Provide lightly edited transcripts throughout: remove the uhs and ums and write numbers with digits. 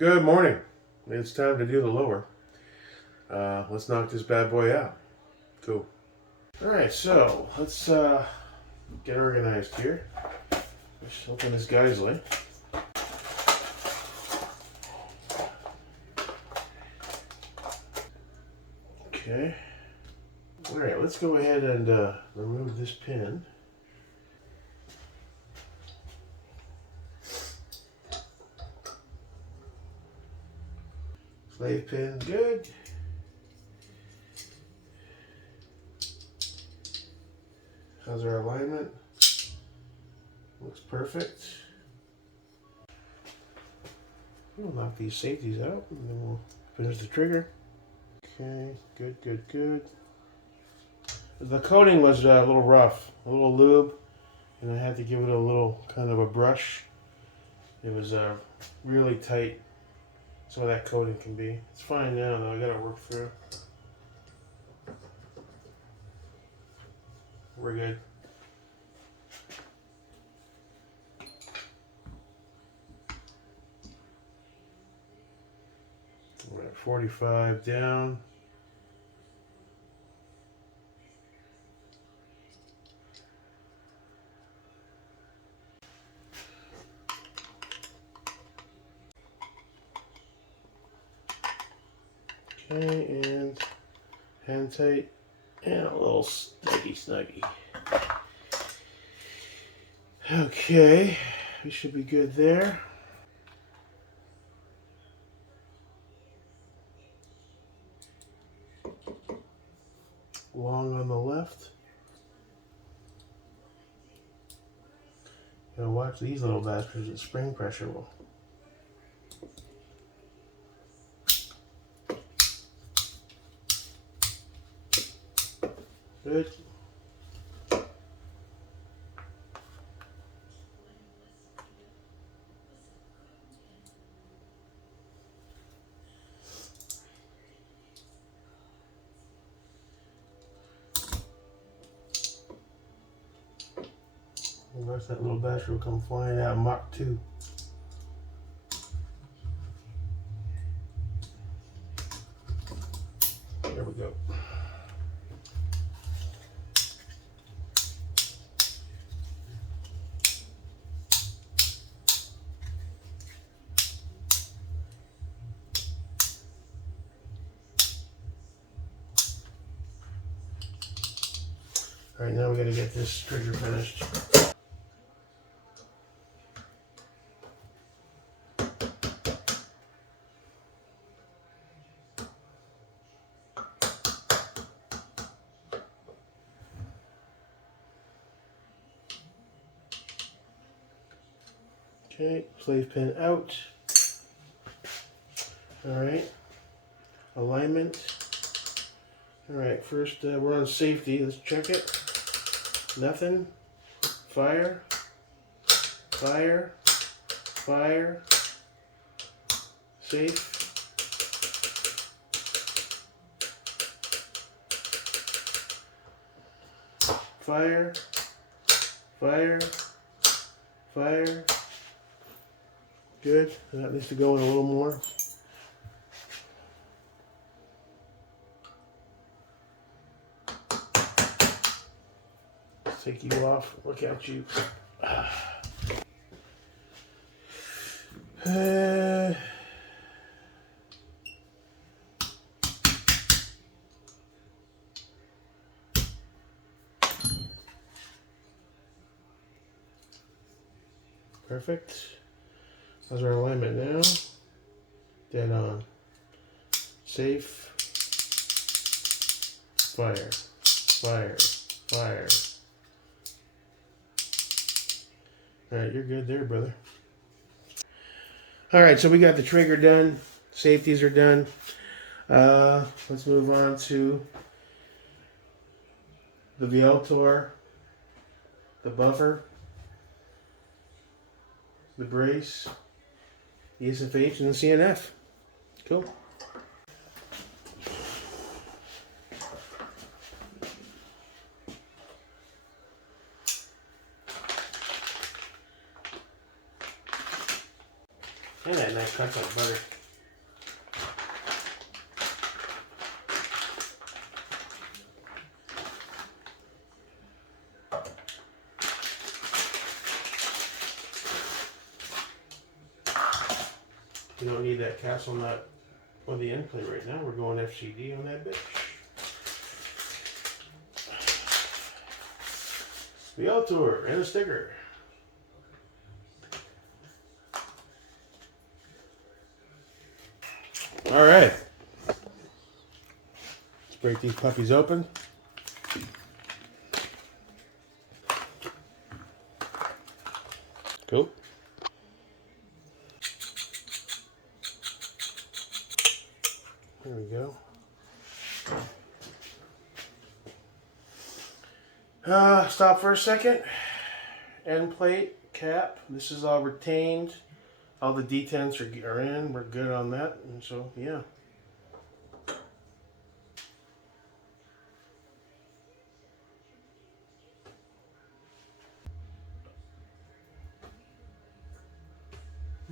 Good morning. It's time to do the lower. Let's knock this bad boy out. Cool. Alright, so let's get organized here. Let's open this Geisley. Okay. Alright, let's go ahead and remove this pin. Slave pin, good. How's our alignment? Looks perfect. We'll knock these safeties out and then we'll finish the trigger. Okay, good, good, good. The coating was a little rough, a little lube, and I had to give it a little kind of a brush. It was really tight. Some of that coating can be. It's fine now though, I gotta work through. We're good. We're at 45 down. Okay, and hand tight and a little snuggy. Okay, we should be good there. Long on the left. Gotta watch these little bastards at spring pressure will. Good. Watch that little bastard will come flying out Mach 2. There we go. All right, now we got to get this trigger finished. Okay, slave pin out. All right, alignment. All right, first we're on safety. Let's check it. Nothing. Fire. Fire. Fire. Safe. Fire. Fire. Fire. Good. That needs to go in a little more. Let's take you off. Look at you. Perfect. How's our alignment now? Dead on. Safe. Fire. Fire. Fire. Alright, you're good there, brother. Alright, so we got the trigger done. Safeties are done. Let's move on to the Vialtor, the buffer, the brace, the SFH, and the CNF. Cool. And that knife cuts like butter. You don't need that castle nut or the end plate right now. We're going FCD on that bitch. The L-Tour and a sticker. All right. Let's break these puppies open. Cool. There we go. Stop for a second. End plate, cap. This is all retained. All the detents are in. We're good on that. And so, yeah.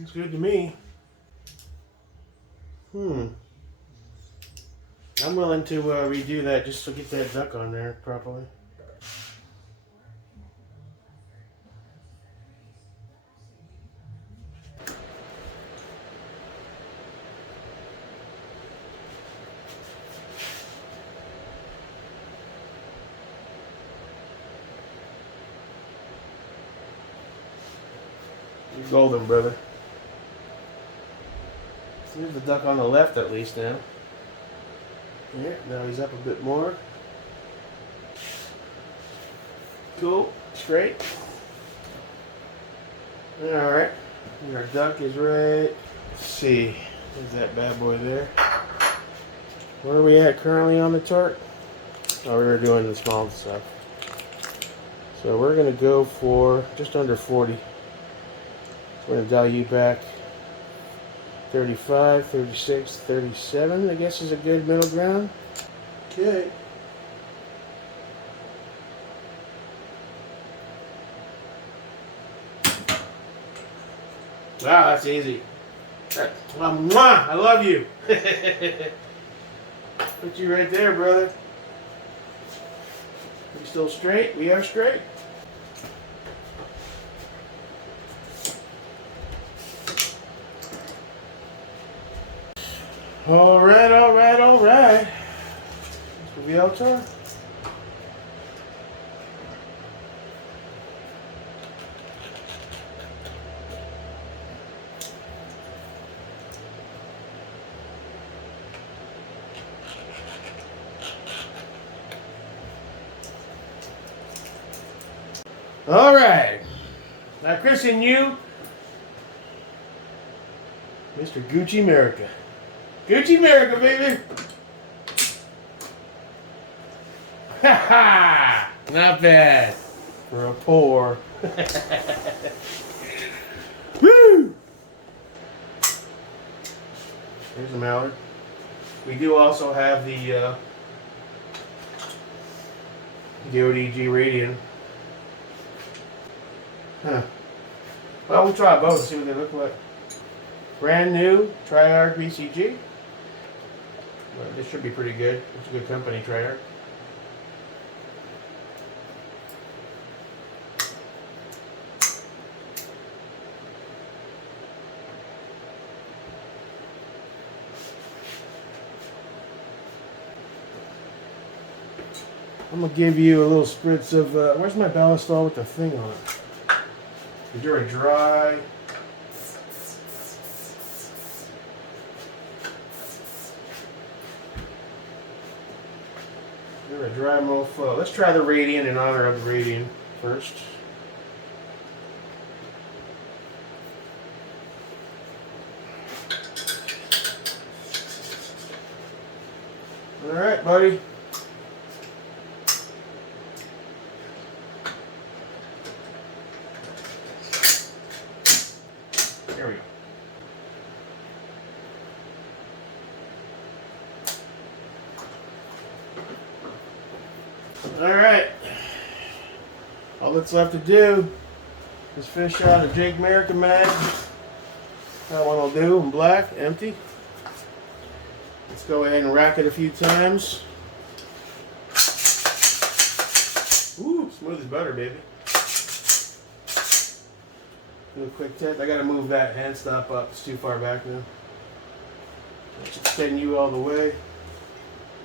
It's good to me. I'm willing to redo that just to get that duck on there properly. You're golden, brother. There's the duck on the left at least now. Yeah, now he's up a bit more. Cool, straight. Alright, our duck is right. Let's see, there's that bad boy there. Where are we at currently on the torque? Oh, we were doing the small stuff. So we're going to go for just under 40. So we're going to dial you back 35, 36, 37, I guess is a good middle ground. Okay. Wow, that's easy. I love you. Put you right there, brother. We still straight? We are straight. All right, all right, all right. This will be our turn. All right. Now, Chris and you, Mr. Gucci America. Gucci America, baby. Ha ha! Not bad for a pour. Woo! Here's the mallard. We do also have the ODG Radian. Huh. Well, we'll try both and see what they look like. Brand new Triarch BCG. Well, this should be pretty good. It's a good company, Triarch. I'm gonna give you a little spritz of. Where's my ballastol with the thing on it? Is there a dry? Is there a dry mold flow? Let's try the Radian in honor of the Radian first. All right, buddy. There we go. All right. All that's left to do is fish out a Jake American mag That one will do in black, empty. Let's go ahead and rack it a few times. Ooh, smooth as butter, baby. Do a quick test. I gotta move that hand stop up. It's too far back now. Let's extend you all the way.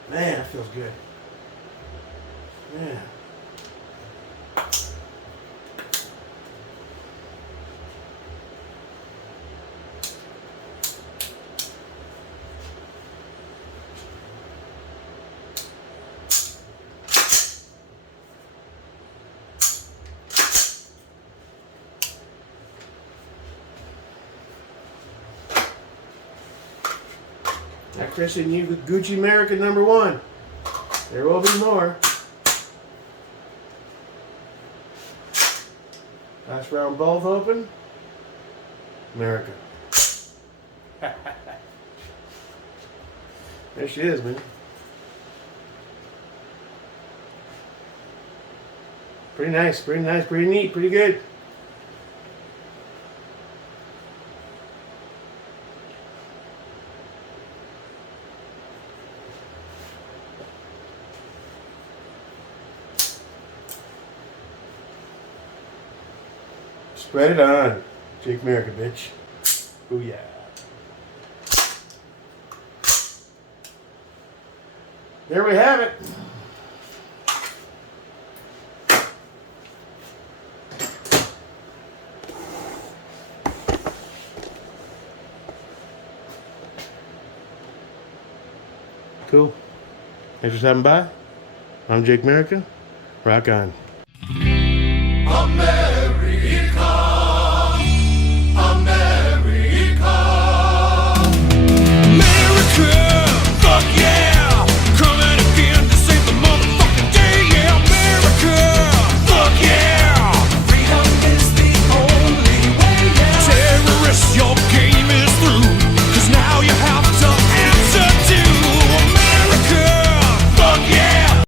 Man, that feels good. Man. I christen you Gucci American #1. There will be more. Last round both open. America. There she is, man. Pretty nice, pretty neat, pretty good. Spread it on. Jake America, bitch. Ooh, yeah. There we have it. Cool. Thanks for stopping by. I'm Jake America. Rock on. America.